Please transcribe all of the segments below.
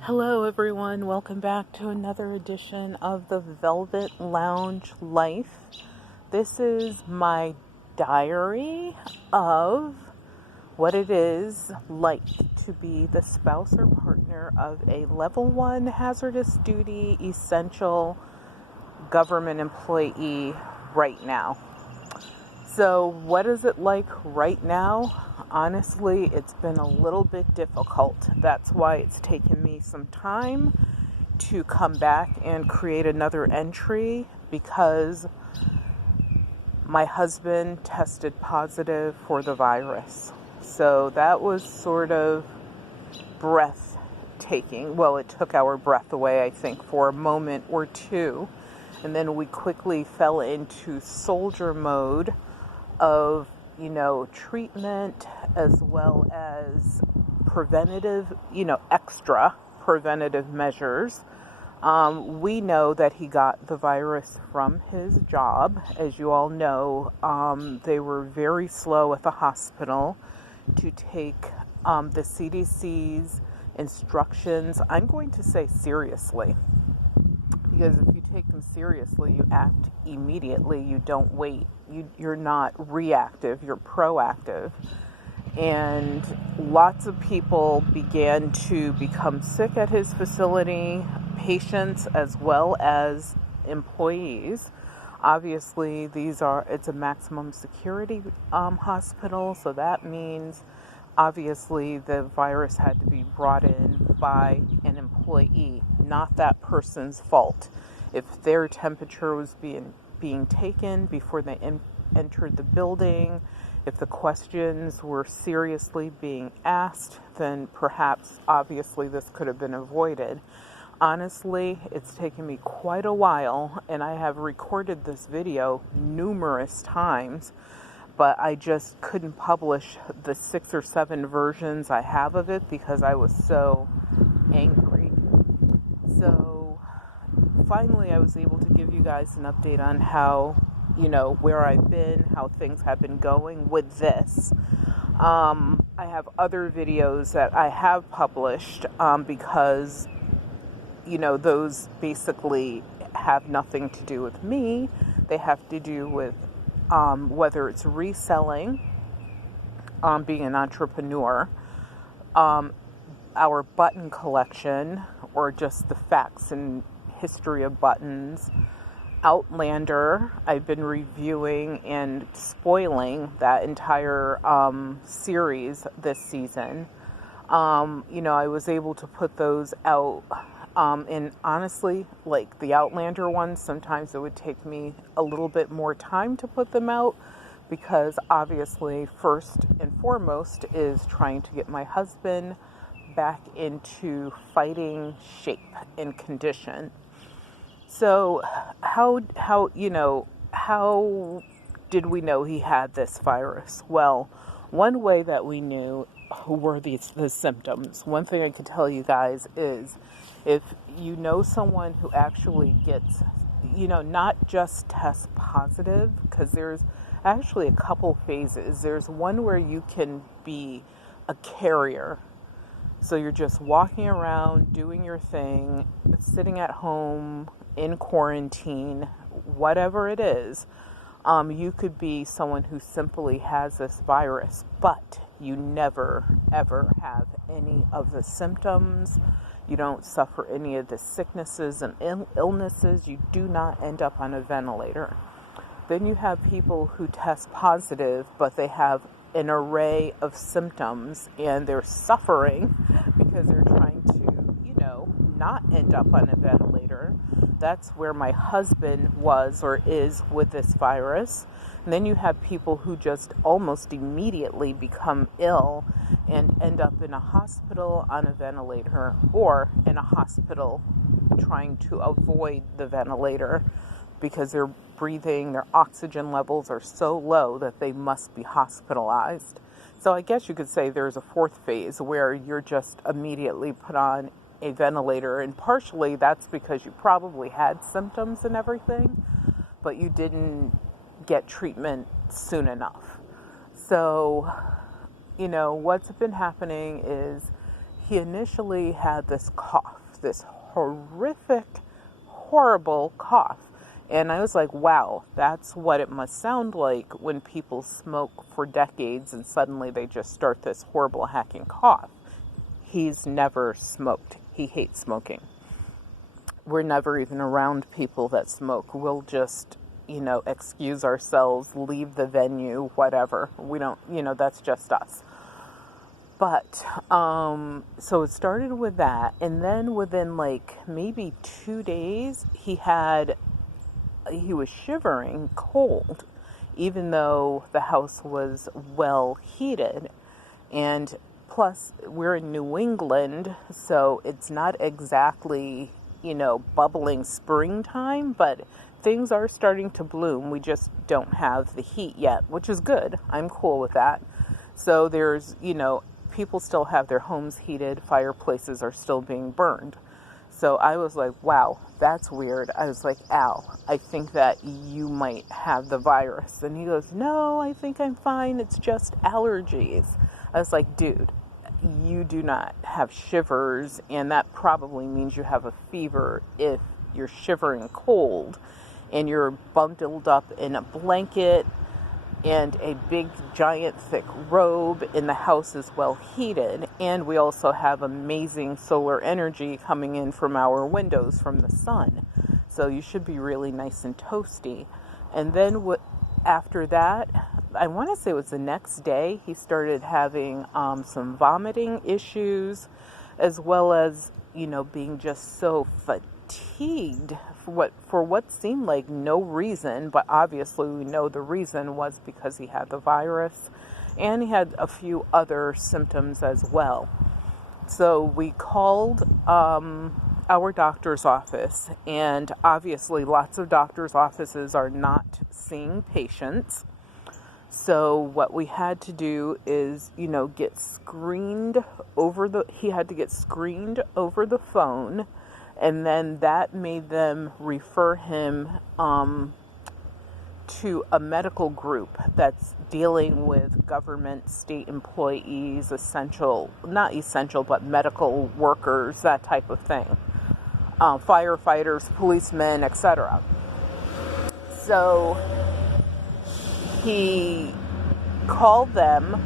Hello, everyone. Welcome back to another edition of the Velvet Lounge Life. This is my diary of what it is like to be the spouse or partner of a level 1 hazardous duty essential government employee right now. So, what is it like right now? Honestly, it's been a little bit difficult. That's why it's taken me some time to come back and create another entry, because my husband tested positive for the virus. So that was sort of breathtaking. Well, it took our breath away, I think, for a moment or two. And then we quickly fell into soldier mode of, treatment as well as preventative, extra preventative measures. We know that he got the virus from his job. As you all know, they were very slow at the hospital to take the CDC's instructions, I'm going to say, seriously. Because if you take them seriously, you act immediately. You don't wait. You're not reactive. You're proactive. And lots of people began to become sick at his facility, patients as well as employees. Obviously, it's a maximum security hospital, so that means obviously the virus had to be brought in by an employee, not that person's fault. If their temperature was being taken before they entered the building, if the questions were seriously being asked, then perhaps, obviously, this could have been avoided. Honestly, it's taken me quite a while, and I have recorded this video numerous times, but I just couldn't publish the 6 or 7 versions I have of it because I was so angry. So finally I was able to give you guys an update on how, where I've been, how things have been going with this. I have other videos that I have published because, those basically have nothing to do with me. They have to do with whether it's reselling, being an entrepreneur, our button collection, or just the facts and history of buttons. Outlander, I've been reviewing and spoiling that entire series this season. I was able to put those out. And honestly, like the Outlander ones, sometimes it would take me a little bit more time to put them out because obviously, first and foremost is trying to get my husband back into fighting shape and condition. So how did we know he had this virus? Well, one way that we knew were the symptoms. One thing I can tell you guys is if you know someone who actually gets, not just test positive, because there's actually a couple phases. There's one where you can be a carrier. So you're just walking around, doing your thing, sitting at home, in quarantine, whatever it is. You could be someone who simply has this virus, but you never, ever have any of the symptoms. You don't suffer any of the sicknesses and illnesses. You do not end up on a ventilator. Then you have people who test positive, but they have an array of symptoms and they're suffering because they're trying to, not end up on a ventilator. That's where my husband was or is with this virus. And then you have people who just almost immediately become ill and end up in a hospital on a ventilator or in a hospital trying to avoid the ventilator because their oxygen levels are so low that they must be hospitalized. So I guess you could say there's a fourth phase where you're just immediately put on a ventilator, and partially that's because you probably had symptoms and everything, but you didn't get treatment soon enough. So, what's been happening is he initially had this cough, this horrific, horrible cough. And I was like, wow, that's what it must sound like when people smoke for decades and suddenly they just start this horrible hacking cough. He's never smoked. He hates smoking. We're never even around people that smoke. We'll just, excuse ourselves, leave the venue, whatever. We don't, that's just us. But, so it started with that. And then within maybe 2 days, he was shivering cold, even though the house was well heated. And plus, we're in New England, so it's not exactly, bubbling springtime, but things are starting to bloom. We just don't have the heat yet, which is good. I'm cool with that. So there's, people still have their homes heated, fireplaces are still being burned. So I was like, wow, that's weird. I was like, Al, I think that you might have the virus. And he goes, no, I think I'm fine. It's just allergies. I was like, dude, you do not have shivers, and that probably means you have a fever if you're shivering cold and you're bundled up in a blanket and a big, giant, thick robe, and the house is well heated. And we also have amazing solar energy coming in from our windows from the sun. So you should be really nice and toasty. And then after that, I want to say it was the next day, he started having some vomiting issues, as well as, being just so fatigued for what seemed like no reason, but obviously we know the reason was because he had the virus, and he had a few other symptoms as well. So we called our doctor's office, and obviously lots of doctor's offices are not seeing patients. So what we had to do is, get screened he had to get screened over the phone. And then that made them refer him to a medical group that's dealing with government, state employees, not essential, but medical workers, that type of thing. Firefighters, policemen, etc. So he called them.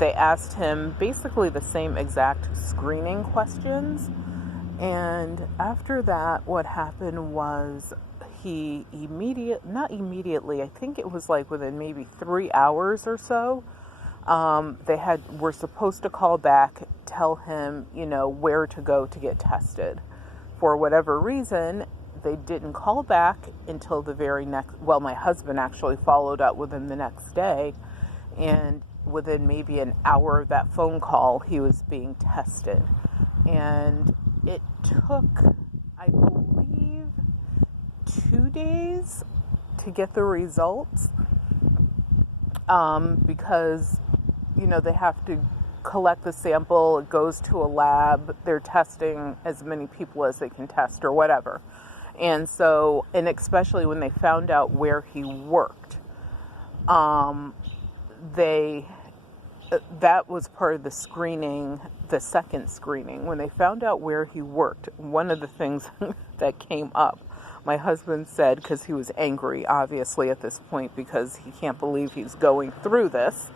They asked him basically the same exact screening questions. And after that, what happened was he not immediately, I think it was within maybe 3 hours or so, were supposed to call back, tell him, where to go to get tested. For whatever reason, they didn't call back until the very my husband actually followed up with him the next day, and within maybe an hour of that phone call, he was being tested. And it took, I believe, 2 days to get the results, because, they have to collect the sample, it goes to a lab, they're testing as many people as they can test or whatever. And so, and especially when they found out where he worked, that was part of the screening, the second screening. When they found out where he worked, one of the things that came up, my husband said, because he was angry, obviously, at this point, because he can't believe he's going through this,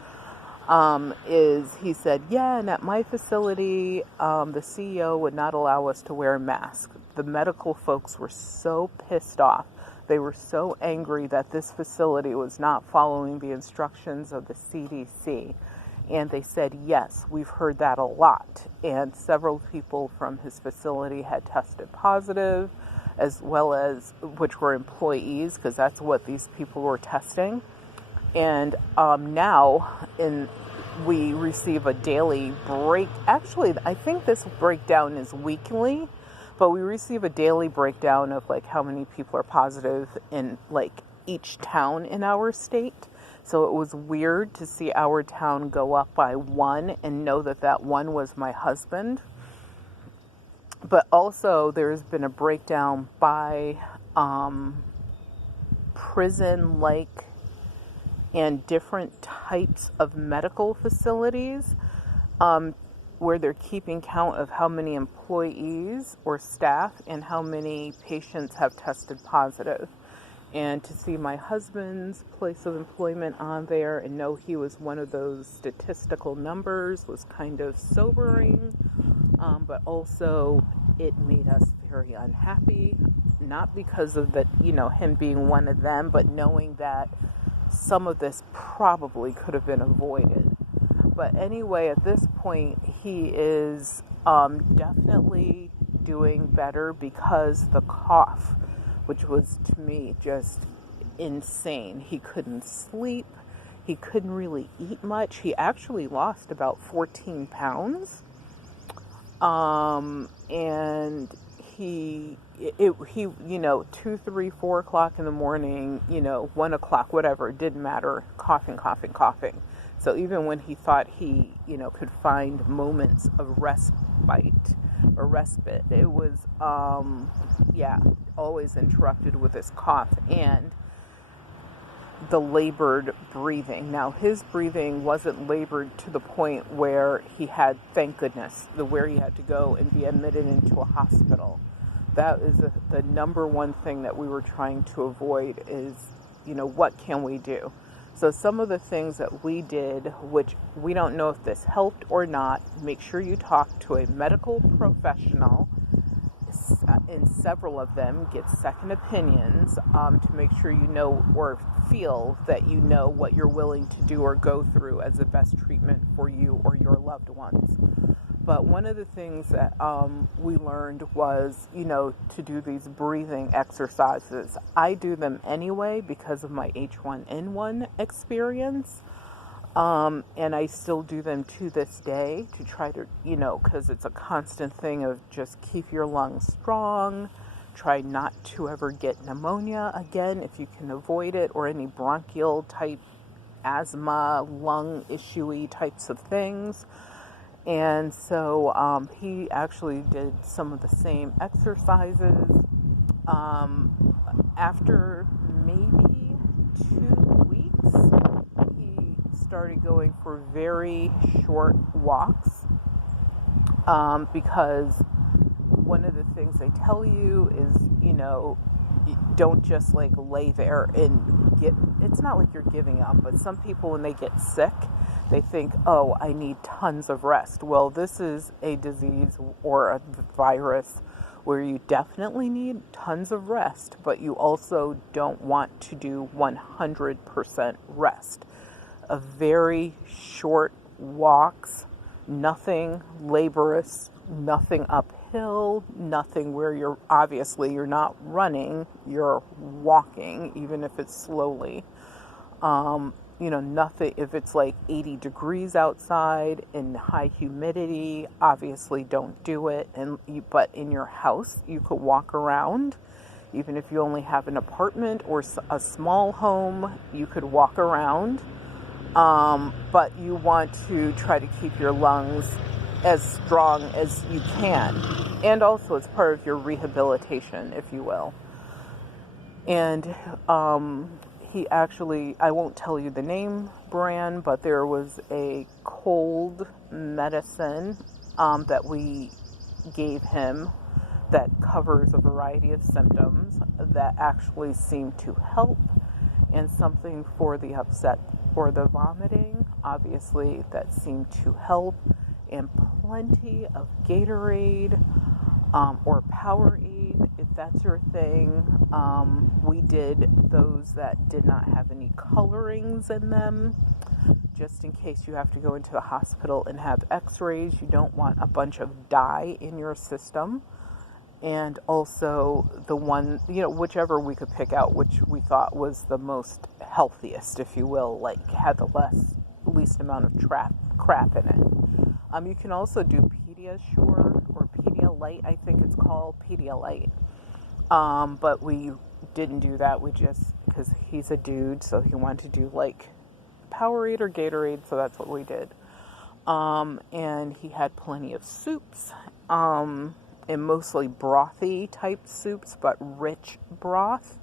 is he said, yeah, and at my facility, the CEO would not allow us to wear a mask. The medical folks were so pissed off. They were so angry that this facility was not following the instructions of the CDC. And they said, yes, we've heard that a lot. And several people from his facility had tested positive, as well as, which were employees, because that's what these people were testing. And now we receive a daily break. Actually, I think this breakdown is weekly, but we receive a daily breakdown of how many people are positive in each town in our state. So it was weird to see our town go up by 1 and know that one was my husband. But also there's been a breakdown by prison and different types of medical facilities. where they're keeping count of how many employees or staff and how many patients have tested positive. And to see my husband's place of employment on there and know he was one of those statistical numbers was kind of sobering, but also it made us very unhappy, not because of the, him being one of them, but knowing that some of this probably could have been avoided. But anyway, at this point, he is definitely doing better, because the cough, which was to me just insane. He couldn't sleep. He couldn't really eat much. He actually lost about 14 pounds. And he, 2, 3, 4 o'clock in the morning, 1 o'clock, whatever, it didn't matter, coughing. So even when he thought he, could find moments of respite, it was, always interrupted with this cough and the labored breathing. Now, his breathing wasn't labored to the point where he had, thank goodness, where he had to go and be admitted into a hospital. That is the number one thing that we were trying to avoid is, what can we do? So some of the things that we did, which we don't know if this helped or not, make sure you talk to a medical professional. In several of them, get second opinions to make sure you know or feel that you know what you're willing to do or go through as the best treatment for you or your loved ones. But one of the things that we learned was, to do these breathing exercises. I do them anyway because of my H1N1 experience. And I still do them to this day to try to, because it's a constant thing of just keep your lungs strong, try not to ever get pneumonia again if you can avoid it, or any bronchial type asthma, lung issue-y types of things. And so he actually did some of the same exercises. After maybe 2 weeks, started going for very short walks, because one of the things they tell you is, don't just lay there and it's not like you're giving up, but some people, when they get sick, they think, oh, I need tons of rest. Well, this is a disease or a virus where you definitely need tons of rest, but you also don't want to do 100% rest. A very short walks, nothing laborious, nothing uphill, nothing where you're not running, you're walking, even if it's slowly. Nothing, if it's 80 degrees outside and high humidity, obviously don't do it. But in your house, you could walk around. Even if you only have an apartment or a small home, you could walk around. But you want to try to keep your lungs as strong as you can. And also it's part of your rehabilitation, if you will. And he actually, I won't tell you the name brand, but there was a cold medicine that we gave him that covers a variety of symptoms that actually seemed to help, and something for the upset or the vomiting, obviously that seemed to help, and plenty of Gatorade or Powerade, if that's your thing. We did those that did not have any colorings in them, just in case you have to go into the hospital and have x-rays. You don't want a bunch of dye in your system. And also the one, whichever we could pick out, which we thought was the most healthiest, if you will, had the least amount of crap in it. You can also do Pediasure or Pedialyte, I think it's called, Pedialyte. But we didn't do that. We just, because he's a dude, so he wanted to do Powerade or Gatorade, so that's what we did. And he had plenty of soups, and mostly brothy type soups, but rich broth,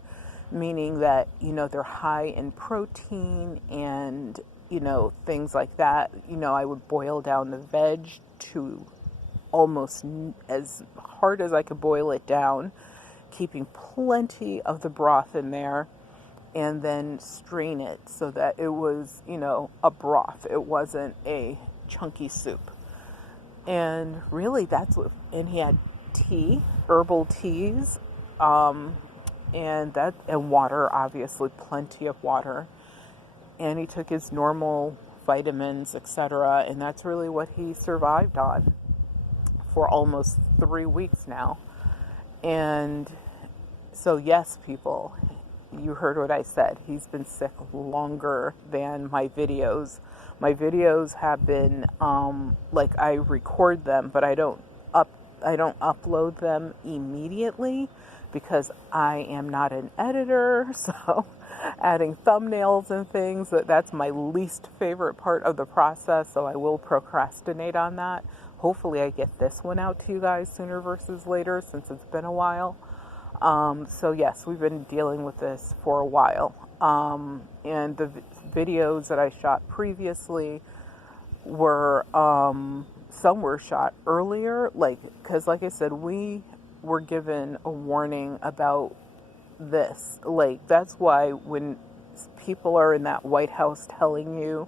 meaning that, they're high in protein and things like that. I would boil down the veg to almost as hard as I could boil it down, keeping plenty of the broth in there, and then strain it so that it was, a broth. It wasn't a chunky soup. And really and he had tea, herbal teas, and water, obviously plenty of water. And he took his normal vitamins, etc. And that's really what he survived on for almost 3 weeks now. And so, yes, people, you heard what I said. He's been sick longer than my videos. My videos have been, I record them, but I don't upload them immediately because I am not an editor. So adding thumbnails and things, that's my least favorite part of the process. So I will procrastinate on that. Hopefully I get this one out to you guys sooner versus later, since it's been a while. So yes, we've been dealing with this for a while. And the videos that I shot previously were, some were shot earlier, because like I said, we were given a warning about this. That's why when people are in that White House telling you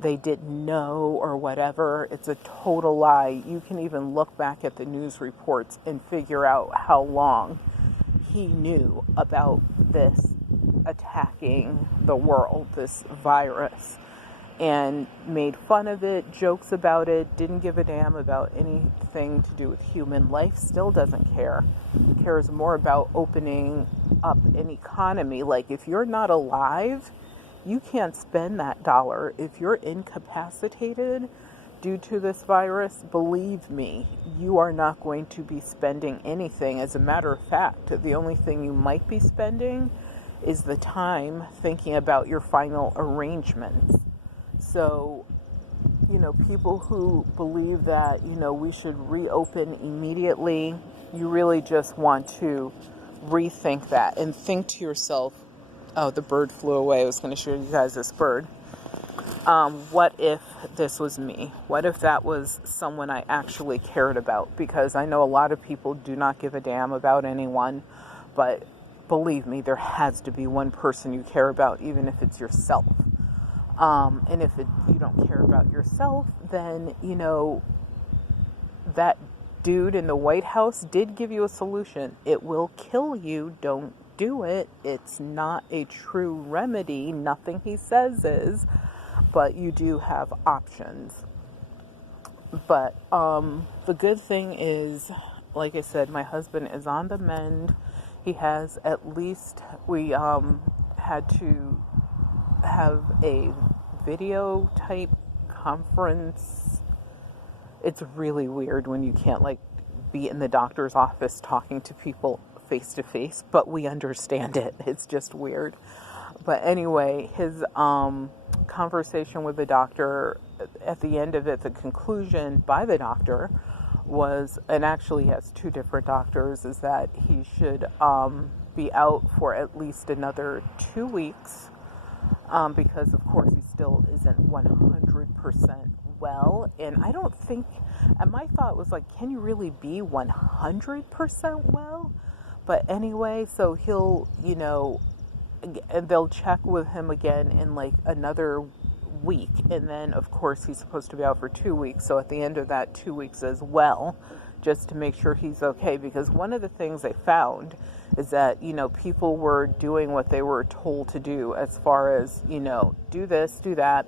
they didn't know or whatever, it's a total lie. You can even look back at the news reports and figure out how long he knew about this attacking the world, this virus, and made fun of it, jokes about it, didn't give a damn about anything to do with human life, still doesn't care. He cares more about opening up an economy. If you're not alive, you can't spend that dollar. If you're incapacitated due to this virus, believe me, you are not going to be spending anything. As a matter of fact, the only thing you might be spending is the time thinking about your final arrangements. So, people who believe that, we should reopen immediately, you really just want to rethink that and think to yourself, oh, the bird flew away. I was going to show you guys this bird. What if this was me? What if that was someone I actually cared about? Because I know a lot of people do not give a damn about anyone, but believe me, there has to be one person you care about, even if it's yourself. And if you don't care about yourself, then, that dude in the White House did give you a solution. It will kill you. Don't do it. It's not a true remedy. Nothing he says is, but you do have options. But the good thing is, like I said, my husband is on the mend. He has we had to have a video type conference. It's really weird when you can't be in the doctor's office talking to people face to face, but we understand it. It's just weird. But anyway, his conversation with the doctor, at the end of it, the conclusion by the doctor was, and actually he has two different doctors, is that he should be out for at least another 2 weeks, because of course he still isn't 100% well. And I don't think, and my thought was can you really be 100% well? But anyway, so he'll, and they'll check with him again in another week. And then, of course, he's supposed to be out for 2 weeks. So at the end of that 2 weeks as well, just to make sure he's okay. Because one of the things they found is that, people were doing what they were told to do as far as, do this, do that,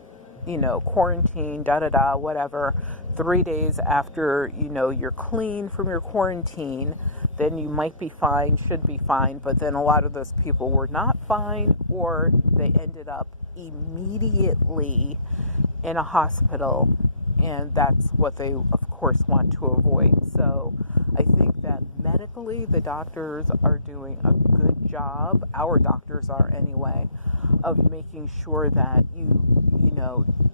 quarantine, da-da-da, whatever. 3 days after, you're clean from your quarantine, then you might be fine, should be fine. But then a lot of those people were not fine, or they ended up immediately in a hospital. And that's what they, of course, want to avoid. So I think that medically, the doctors are doing a good job. Our doctors are anyway, of making sure that you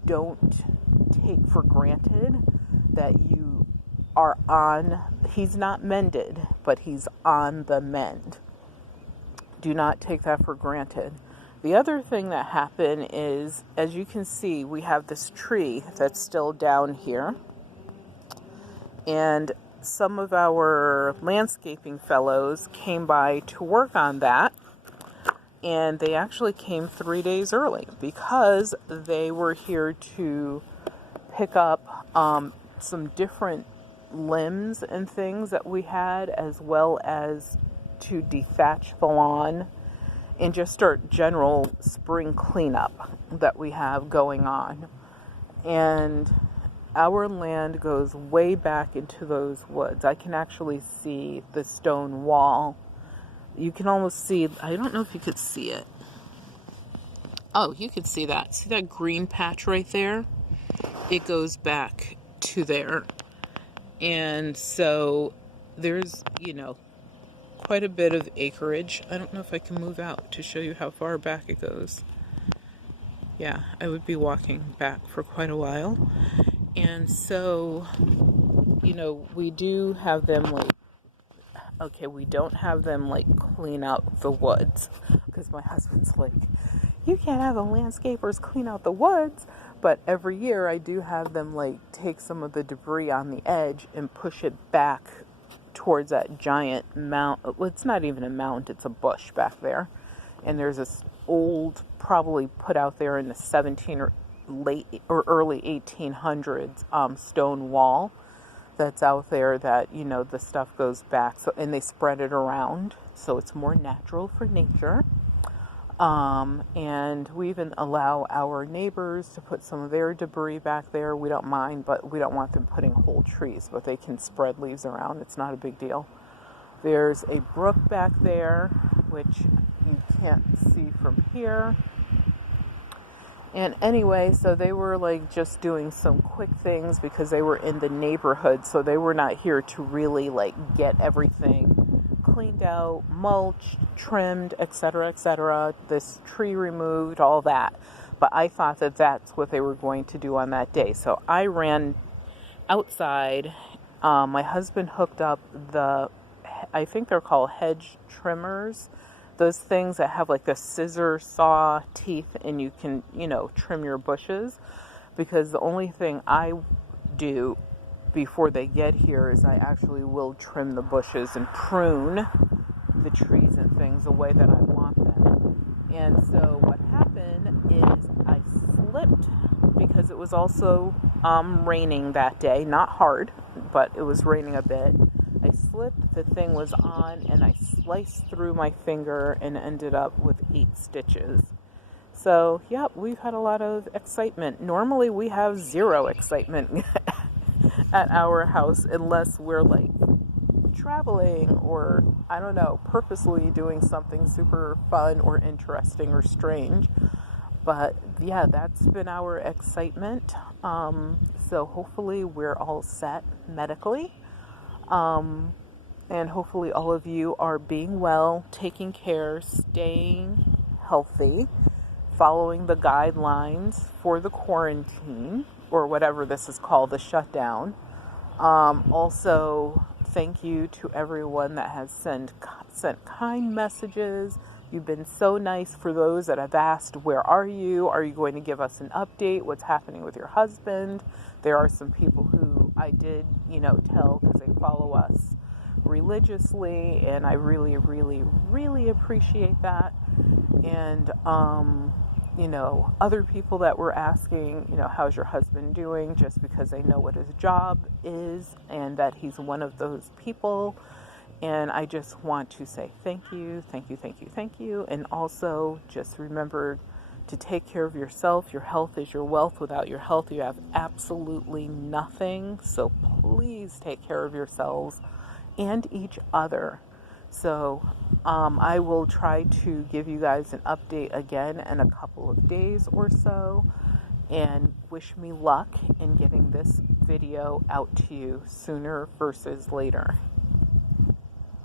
don't take for granted that you are he's not mended, but he's on the mend. Do not take that for granted. The other thing that happened is, as you can see, we have this tree that's still down here. And some of our landscaping fellows came by to work on that. And they actually came 3 days early because they were here to pick up some different limbs and things that we had, as well as to dethatch the lawn and just start general spring cleanup that we have going on. And our land goes way back into those woods. I can actually see the stone wall. You can almost see, I don't know if you could see it. Oh, you can see that. See that green patch right there? It goes back to there. And so there's, quite a bit of acreage. I don't know if I can move out to show you how far back it goes. Yeah, I would be walking back for quite a while. And so, we do have them we don't have them clean out the woods, because my husband's like, you can't have the landscapers clean out the woods. But every year I do have them take some of the debris on the edge and push it back towards that giant mound. Well, it's not even a mound, it's a bush back there. And there's this old, probably put out there in the 17 or late or early 1800s stone wall that's out there that, the stuff goes back. So, and they spread it around, so it's more natural for nature. And we even allow our neighbors to put some of their debris back there. We don't mind, but we don't want them putting whole trees, but they can spread leaves around. It's not a big deal. There's a brook back there, which you can't see from here. And anyway, so they were just doing some quick things because they were in the neighborhood. So they were not here to really get everything cleaned out, mulched, trimmed, etc., etc. This tree removed, all that. But I thought that that's what they were going to do on that day. So I ran outside. My husband hooked up I think they're called hedge trimmers. Those things that have the scissor saw teeth, and you can, trim your bushes. Because the only thing I do before they get here is I actually will trim the bushes and prune the trees and things the way that I want them. And so what happened is I slipped, because it was also raining that day. Not hard, but it was raining a bit. I slipped, the thing was on, and I sliced through my finger and ended up with 8 stitches. So, yeah, we've had a lot of excitement. Normally we have 0 excitement at our house, unless we're traveling or, I don't know, purposely doing something super fun or interesting or strange. But yeah, that's been our excitement. So hopefully we're all set medically. And hopefully all of you are being well, taking care, staying healthy, following the guidelines for the quarantine, or whatever this is called, the shutdown. Also, thank you to everyone that has sent kind messages. You've been so nice. For those that have asked, where are you? Are you going to give us an update? What's happening with your husband? There are some people who I did, tell, because they follow us religiously, and I really, really, really appreciate that. And, other people that were asking, how's your husband doing, just because they know what his job is and that he's one of those people. And I just want to say thank you, thank you, thank you, thank you. And also just remember to take care of yourself. Your health is your wealth. Without your health, you have absolutely nothing. So please take care of yourselves and each other. So I will try to give you guys an update again in a couple of days or so. And wish me luck in getting this video out to you sooner versus later.